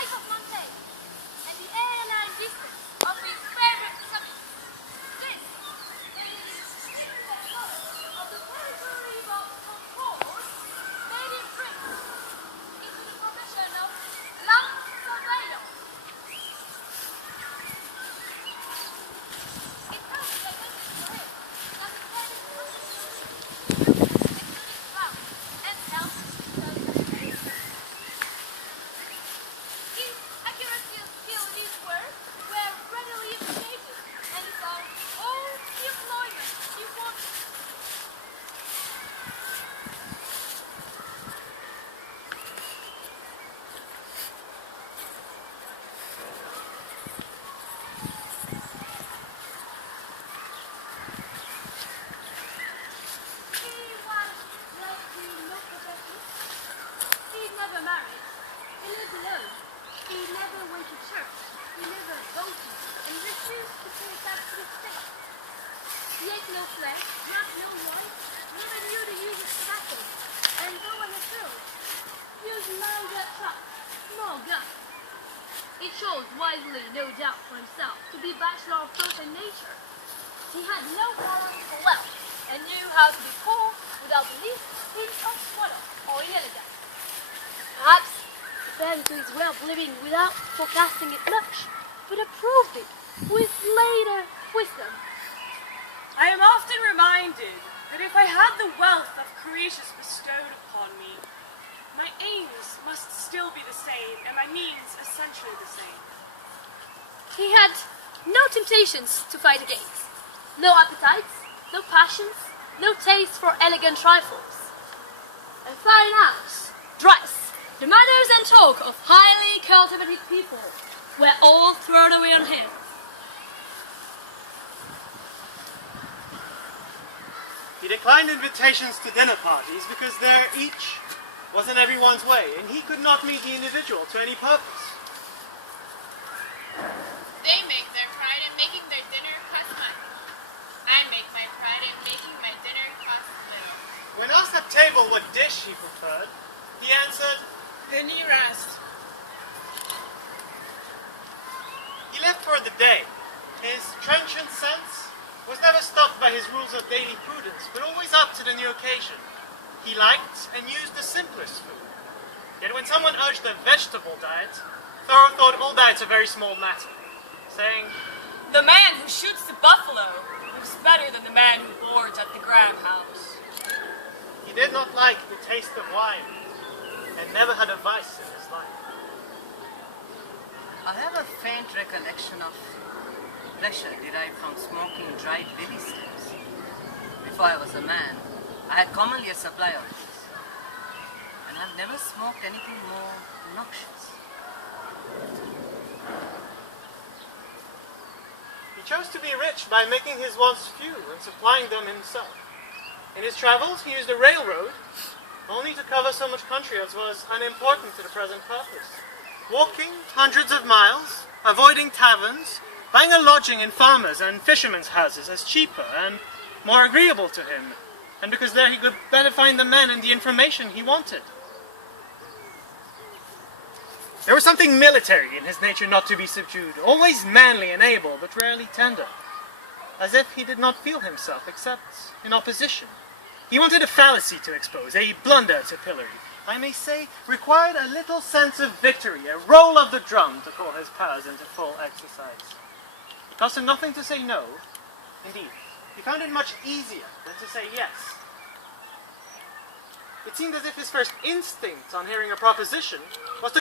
life of Montaigne, and the alien distance of his favorite subject. This is the secret knowledge of the territory of concord made him bring into the profession of land surveyor. It comes to advantage for him that the pen is excluding ground and helps his accuracy and skill in his work were readily appreciated, and he found all the employment he wanted. He was like no profession. He never married. He lived alone. He never went to church. He never voted, and refused to pay tax to the state. He ate no flesh, drank no wine, never knew the use of tobacco, and though on a pill, used neither trust nor gun. He chose wisely, no doubt, for himself to be bachelor of thought and nature. He had no talent for wealth, and knew how to be poor without the least hint of squalor or inelegance. Perhaps he fell into his way of living without forecasting it much, but approved it with later wisdom. I am often reminded that if I had the wealth of Croesus bestowed upon me, my aims must still be the same, and my means essentially the same. He had no temptations to fight against, no appetites, no passions, no taste for elegant trifles. A fine house, dress, the manners and talk of highly cultivated people were all thrown away on him. He declined invitations to dinner parties because each wasn't everyone's way, and he could not meet the individual to any purpose. They make their pride in making their dinner cost much. I make my pride in making my dinner cost little. When asked at table what dish he preferred, he answered, The nearest. he lived for the day. His trenchant sense was never stopped by his rules of daily prudence, but always up to the new occasion. He liked and used the simplest food. Yet when someone urged a vegetable diet, Thoreau thought all diets a very small matter, saying, The man who shoots the buffalo lives better than the man who boards at the Graham House. he did not like the taste of wine, and never had a vice in his life. I have a faint recollection of pleasure derived from smoking dried lily stems. Before I was a man, I had commonly a supply of these, and I've never smoked anything more noxious. He chose to be rich by making his wants few and supplying them himself. In his travels, he used a railroad only to cover so much country as was unimportant to the present purpose. Walking hundreds of miles, avoiding taverns, buying a lodging in farmers' and fishermen's houses as cheaper and more agreeable to him, and because there he could better find the men and the information he wanted. There was something military in his nature not to be subdued, always manly and able, but rarely tender, as if he did not feel himself except in opposition. He wanted a fallacy to expose, a blunder to pillory. I may say, required a little sense of victory, a roll of the drum to call his powers into full exercise. It cost him nothing to say no. Indeed, he found it much easier than to say yes. It seemed as if his first instinct on hearing a proposition was to